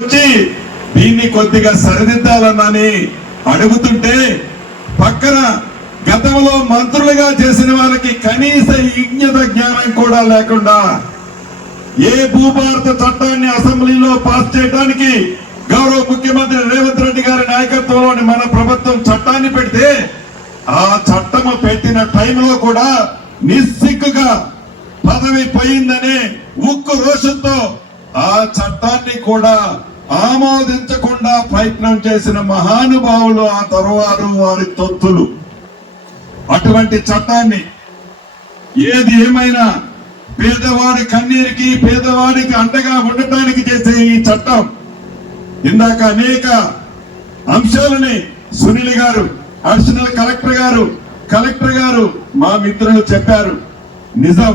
వచ్చి దీన్ని కొద్దిగా సరిదిద్దాలన్నని అడుగుతుంటే పక్కన గతంలో మంత్రులుగా చేసిన వాళ్ళకి కనీస ఇంగిత జ్ఞానం కూడా లేకుండా ఏ భూభారత చట్టాన్ని అసెంబ్లీలో పాస్ చేయడానికి గౌరవ ముఖ్యమంత్రి రేవంత్ రెడ్డి గారి నాయకత్వంలోని మన ప్రభుత్వం చట్టాన్ని పెడితే ఆ చట్టము పెట్టిన టైంలో కూడా నిస్సిగ్గుగా పదవి పోయిందనే ఉక్కు రోషంతో ఆ చట్టాన్ని కూడా ఆమోదించకుండా ప్రయత్నం చేసిన మహానుభావులు ఆ తరువాత వారి తొత్తులు. అటువంటి చట్టాన్ని ఏది ఏమైనా పేదవాడి కన్నీరికి పేదవాడికి అండగా ఉండటానికి చేసే ఈ చట్టం ఇందాక అనేక అంశాలని సునీల్ గారు, అడిషనల్ కలెక్టర్ గారు మా మిత్రులు చెప్పారు. నిజం.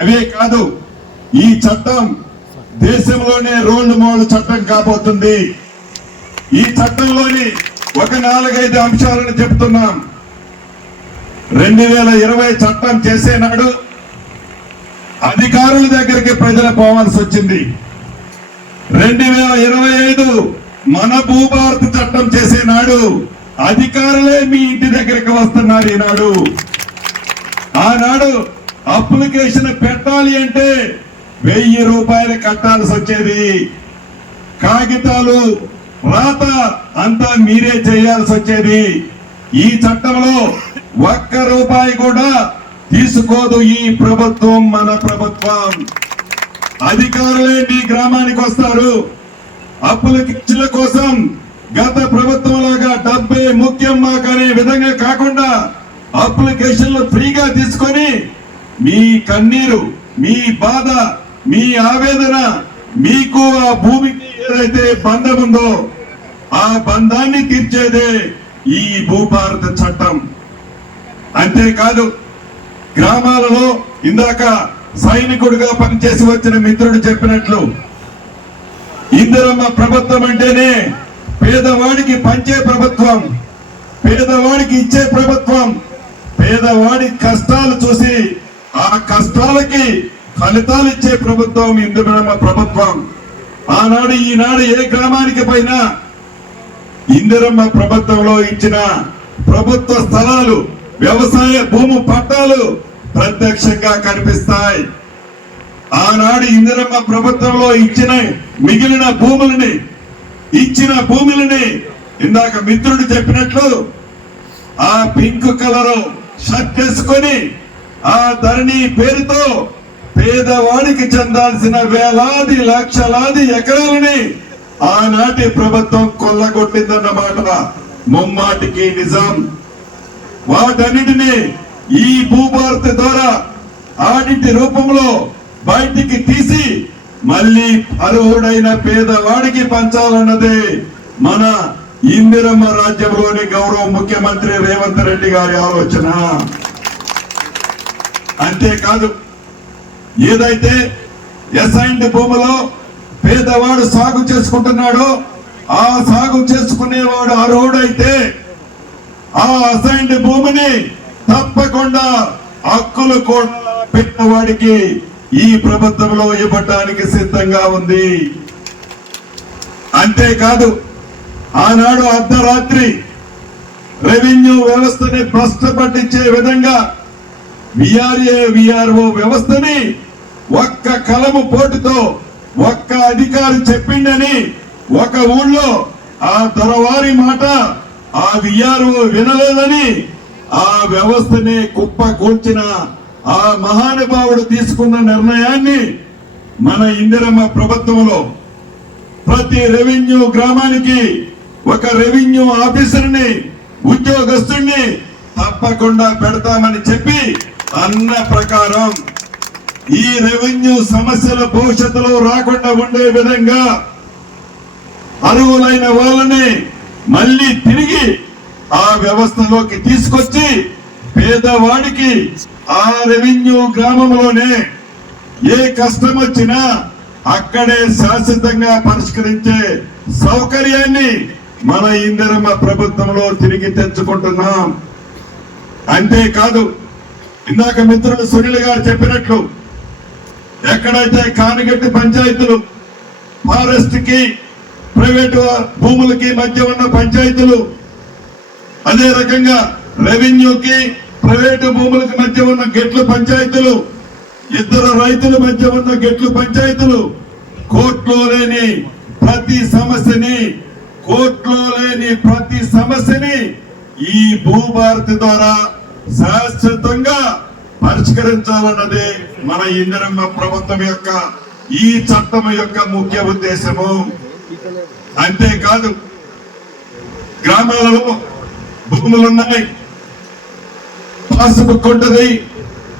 అవే కాదు, ఈ చట్టం దేశంలోనే రోల్ మోడల్ చట్టం కాబోతుంది. ఈ చట్టంలోని ఒక 4-5 అంశాలను చెప్తున్నాం. 2020 చట్టం చేసే నాడు అధికారుల దగ్గరికి ప్రజలు పోవాల్సి వచ్చింది. 2025 మన భూభారత చట్టం చేసే నాడు అధికారులే మీ ఇంటి దగ్గరికి వస్తున్నారు. ఈనాడు ఆనాడు అప్లికేషన్ పెట్టాలి అంటే 1000 రూపాయలు కట్టాల్సి వచ్చేది. కాగితాలు రాత అంతా మీరే చేయాల్సి వచ్చేది. ఈ చట్టంలో 1 రూపాయి కూడా తీసుకోదు ఈ ప్రభుత్వం, మన ప్రభుత్వం. అధికారులే మీ గ్రామానికి వస్తారు. అప్లికేషన్ల కోసం గత ప్రభుత్వంలాగా డబ్బే ముఖ్యం మాకు అనే విధంగా కాకుండా అప్లికేషన్లు ఫ్రీగా తీసుకొని మీ కన్నీరు, మీ బాధ, మీ ఆవేదన, మీకు ఆ భూమికి ఏదైతే బంధం ఉందో ఆ బంధాన్ని తీర్చేదే ఈ భూభారత చట్టం. అంతేకాదు, గ్రామాలలో ఇందాక సైనికుడిగా పనిచేసి వచ్చిన మిత్రుడు చెప్పినట్లు ఇందిరమ్మ ప్రభుత్వం అంటేనే పేదవాడికి పంచే ప్రభుత్వం, పేదవాడికి ఇచ్చే ప్రభుత్వం, పేదవాడి కష్టాలు చూసి ఆ కష్టాలకి ఫలితాలు ఇచ్చే ప్రభుత్వం ఇందిరమ్మ ప్రభుత్వం. ఆనాడు ఈనాడు ఏ గ్రామానికి పోయినా ఇందిరమ్మ ప్రభుత్వంలో ఇచ్చిన ప్రభుత్వ స్థలాలు, వ్యవసాయ భూమి పట్టాలు ప్రత్యక్షంగా కనిపిస్తాయి. ఆనాడు ఇందిరమ్మ ప్రభుత్వంలో మిగిలిన భూములని ఇందాక మిత్రుడు చెప్పినట్లు ఆ పింక్ కలర్ షర్ట్ వేసుకొని ఆ ధరణి పేరుతో పేదవాడికి చెందాల్సిన వేలాది లక్షలాది ఎకరాలని ఆనాటి ప్రభుత్వం కొల్లగొట్టిందన్నమాట ముమ్మాటికి నిజం. వాటన్నిటినీ ఈ భూభారత ద్వారా ఆడిట్ రూపంలో బయటికి తీసి మళ్ళీ అర్హుడైన పేదవాడికి పంచాలన్నదే మన ఇందిరమ్మ రాజ్యంలోని గౌరవ ముఖ్యమంత్రి రేవంత్ రెడ్డి గారి ఆలోచన. అంతేకాదు, ఏదైతే అసైన్డ్ భూమిలో పేదవాడు సాగు చేసుకుంటున్నాడో ఆ సాగు చేసుకునేవాడు అర్హుడైతే ఆ అసైన్డ్ భూమిని తప్పకుండా హక్కులు కూడా పేదవాడికి ఈ ప్రభుత్వంలో ఇవ్వటానికి సిద్ధంగా ఉంది. అంతేకాదు, ఆనాడు అర్ధరాత్రి రెవెన్యూ వ్యవస్థని భ్రష్టు పట్టించే విధంగా విఆర్ఓ వ్యవస్థని ఒక్క కలము పోటుతో ఒక్క అధికారి చెప్పిండని ఒక ఊళ్ళో ఆ దొరవారి మాట ఆ విఆర్ఓ వినలేదని ఆ వ్యవస్థని కుప్ప కూల్చిన ఆ మహానుభావుడు తీసుకున్న నిర్ణయాన్ని మన ఇందిరమ్మ ప్రభుత్వంలో ప్రతి రెవెన్యూ గ్రామానికి ఒక రెవెన్యూ ఆఫీసర్ని, ఉద్యోగస్తుడిని తప్పకుండా పెడతామని చెప్పి అన్న ప్రకారం ఈ రెవెన్యూ సమస్యల భవిష్యత్తులో రాకుండా ఉండే విధంగా అర్హులైన వాళ్ళని మళ్ళీ తిరిగి ఆ వ్యవస్థలోకి తీసుకొచ్చి పేదవాడికి ఆ రెవెన్యూ గ్రామంలోనే ఏ కష్టం వచ్చినా అక్కడే శాశ్వతంగా పరిష్కరించే సౌకర్యాన్ని మన ఇందిరమ్మ ప్రభుత్వంలో తిరిగి తెచ్చుకుంటున్నాం. అంతేకాదు, ఇందాక మిత్రులు సునీల్ గారు చెప్పినట్లు ఎక్కడైతే కానిగట్టి పంచాయతీలు ఫారెస్ట్ కి ప్రైవేటు భూములకి మధ్య ఉన్న పంచాయతీలు, అదే రకంగా రెవెన్యూకి ప్రైవేటు భూములకి మధ్య ఉన్న గెట్లు పంచాయతీలు, ఇద్దరు రైతుల మధ్య ఉన్న గెట్లు పంచాయతీలు, కోర్టులో లేని ప్రతి సమస్యని ఈ భూభారతి ద్వారా శాశ్వతంగా పరిష్కరించాలన్నదే మన ఇందిరమ్మ ప్రభుత్వం యొక్క ఈ చట్టం యొక్క ముఖ్య ఉద్దేశము. అంతేకాదు, గ్రామాలలో భూములున్నాయి, పాస్బుక్ ఉంటుంది,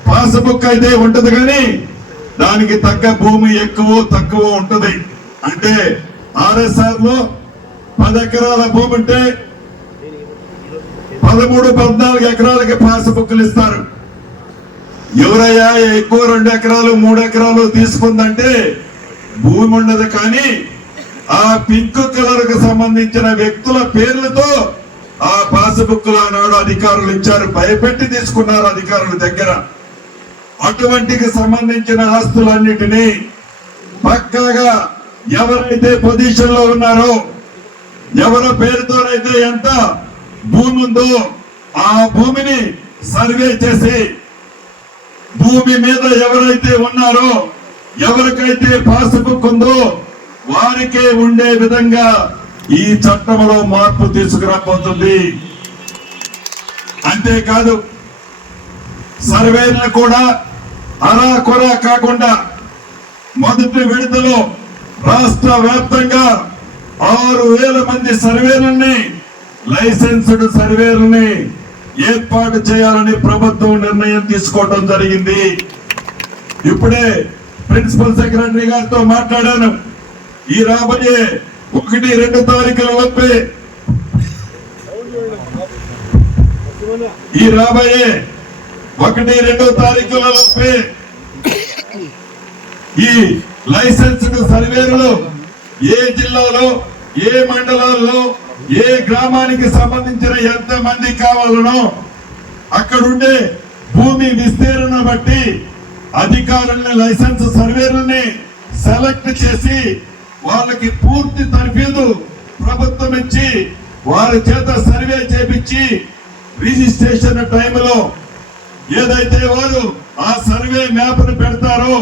పాస్బుక్ అయితే ఉంటది కానీ దానికి తగ్గ భూమి ఎక్కువ తక్కువ ఉంటది. అంటే RSR లో 10 ఎకరాల భూమి ఉంటే 13-14 ఎకరాలకి పాస్బుక్లు ఇస్తారు. ఎవరయ్యా ఎక్కువ 2 ఎకరాలు 3 ఎకరాలు తీసుకుందంటే భూమి ఉండదు. కానీ ఆ పింక్ కలర్ కు సంబంధించిన వ్యక్తుల పేర్లతో ఆ పాస్బుక్లు ఆనాడు అధికారులు ఇచ్చారు, భయపెట్టి తీసుకున్నారు అధికారుల దగ్గర. అటువంటికి సంబంధించిన ఆస్తులన్నిటినీ పక్కాగా ఎవరైతే పొజిషన్ లో ఉన్నారో, ఎవరి పేరుతోనైతే ఎంత భూమి ఉందో ఆ భూమిని సర్వే చేసి, భూమి మీద ఎవరైతే ఉన్నారో, ఎవరికైతే పాస్బుక్ ఉందో వారికే ఉండే విధంగా ఈ చట్టంలో మార్పు తీసుకురాబోతుంది. అంతేకాదు, సర్వేలను కూడా అరాకొరా కాకుండా మొదటి విడతలో రాష్ట్ర వ్యాప్తంగా 6,000 మంది సర్వేలని, లైసెన్స్డ్ సర్వేలని ఏర్పాటు చేయాలని ప్రభుత్వం నిర్ణయం తీసుకోవడం జరిగింది. ఇప్పుడే ప్రిన్సిపల్ సెక్రటరీ గారితో మాట్లాడాను. ఈ రాబోయే 1-2 తారీఖుల లోపే ఈ లైసెన్స్డ్ సర్వేలు ఏ జిల్లాలో, ఏ మండలాల్లో, ఏ గ్రామానికి సంబంధించిన ఎంత మంది కావాలనో అక్కడుండే భూమి విస్తీర్ణ బట్టి అధికారుల్ని, లైసెన్స్ సర్వేలని సెలెక్ట్ చేసి వాళ్ళకి పూర్తి తర్ఫీదు ప్రభుత్వం ఇచ్చి వారి చేత సర్వే చేపించి రిజిస్ట్రేషన్ టైంలో ఏదైతే వారు ఆ సర్వే మ్యాప్ను పెడతారో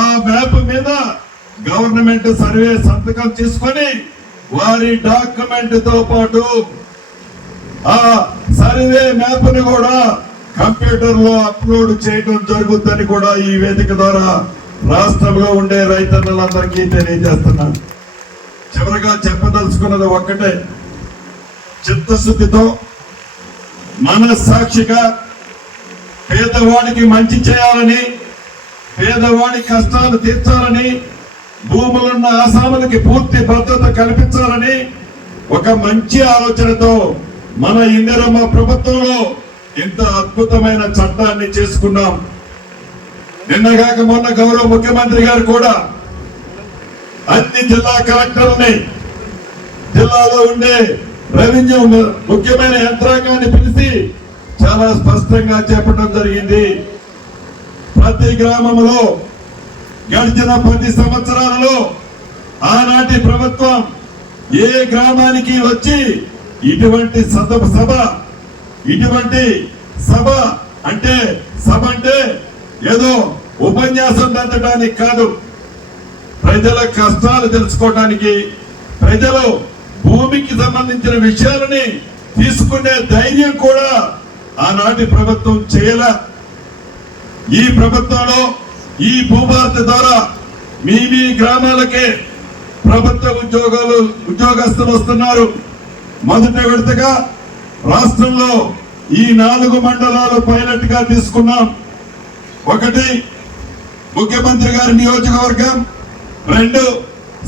ఆ మ్యాప్ మీద గవర్నమెంట్ సర్వే సంతకం తీసుకొని వారి డాక్యుమెంట్ తో పాటు ఆ సర్వే మ్యాప్ ని కూడా కంప్యూటర్ లో అప్లోడ్ చేయడం జరుగుతుందని కూడా ఈ వేదిక ద్వారా రాష్ట్రంలో ఉండే రైతన్నులందరికీ తెలియజేస్తున్నాను. చివరిగా చెప్పదలుచుకున్నది ఒక్కటే, చిత్తశుద్ధితో మనస్సాక్షిగా పేదవాడికి మంచి చేయాలని, పేదవాడి కష్టాలు తీర్చాలని, భూములున్న ఆసాములకి పూర్తి భద్రత కల్పించాలని ఒక మంచి ఆలోచనతో మన ఇందిరమ్మ ప్రభుత్వంలో ఇంత అద్భుతమైన చట్టాన్ని చేసుకున్నాం. నిన్నగాక మొన్న గౌరవ ముఖ్యమంత్రి గారు కూడా అన్ని జిల్లా కలెక్టర్ని, జిల్లాలో ఉండే రెవెన్యూ ముఖ్యమైన యంత్రాంగాన్ని పిలిచి చాలా స్పష్టంగా చెప్పడం జరిగింది. ప్రతి గ్రామంలో గడిచిన 10 సంవత్సరాలలో ఆనాటి ప్రభుత్వం ఏ గ్రామానికి వచ్చి ఇటువంటి సభ అంటే ఏదో ఉపన్యాసం పెట్టడానికి కాదు, ప్రజల కష్టాలు తెలుసుకోవడానికి, ప్రజలు భూమికి సంబంధించిన విషయాలని తీసుకునే ధైర్యం కూడా ఆనాటి ప్రభుత్వం చేయాల. ఈ ప్రభుత్వంలో ఈ భూభారతి ద్వారా మీ గ్రామాలకే ప్రభుత్వ ఉద్యోగస్తులు వస్తున్నారు. మొదటి విడతగా రాష్ట్రంలో ఈ 4 మండలాలు పైలట్ గా తీసుకున్నాం. 1 ముఖ్యమంత్రి గారి నియోజకవర్గం, 2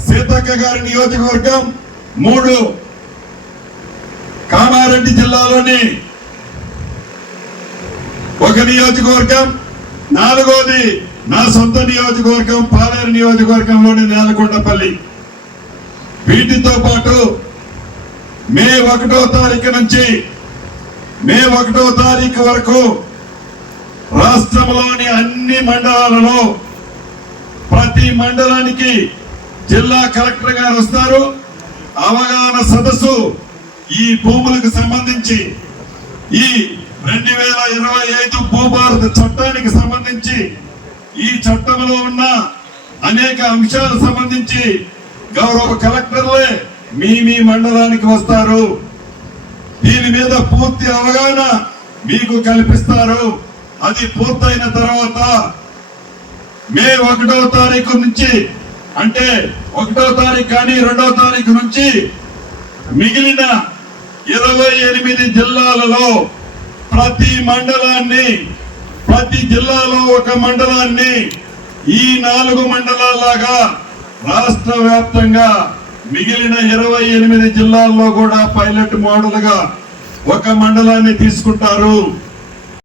సీతక్క గారి నియోజకవర్గం, 3 కామారెడ్డి జిల్లాలోని 1 నియోజకవర్గం, 4వది నా సొంత నియోజకవర్గం పాలేరు నియోజకవర్గంలోని నేలకొండపల్లి. వీటితో పాటు మే 1వ తారీఖు నుంచి మే 1వ తారీఖు వరకు రాష్ట్రంలోని అన్ని మండలాలలో ప్రతి మండలానికి జిల్లా కలెక్టర్ గారు వస్తారు, అవగాహన సదస్సు ఈ భూములకు సంబంధించి ఈ 2025 భూభారత చట్టానికి సంబంధించి ఈ చట్టంలో ఉన్న అనేక అంశాలకు సంబంధించి గౌరవ కలెక్టర్లే మీ మండలానికి వస్తారు. దీని మీద పూర్తి అవగాహన మీకు కల్పిస్తారు. అది పూర్తయిన తర్వాత మే 1వ తారీఖు నుంచి, అంటే 1వ తారీఖు కానీ 2వ తారీఖు నుంచి మిగిలిన 28 జిల్లాలలో ప్రతి మండలాన్ని, ప్రతి జిల్లాలో ఒక మండలాన్ని ఈ 4 మండలాల్లాగా రాష్ట్ర వ్యాప్తంగా మిగిలిన 28 జిల్లాల్లో కూడా పైలట్ మోడల్ గా ఒక మండలాన్ని తీసుకుంటారు.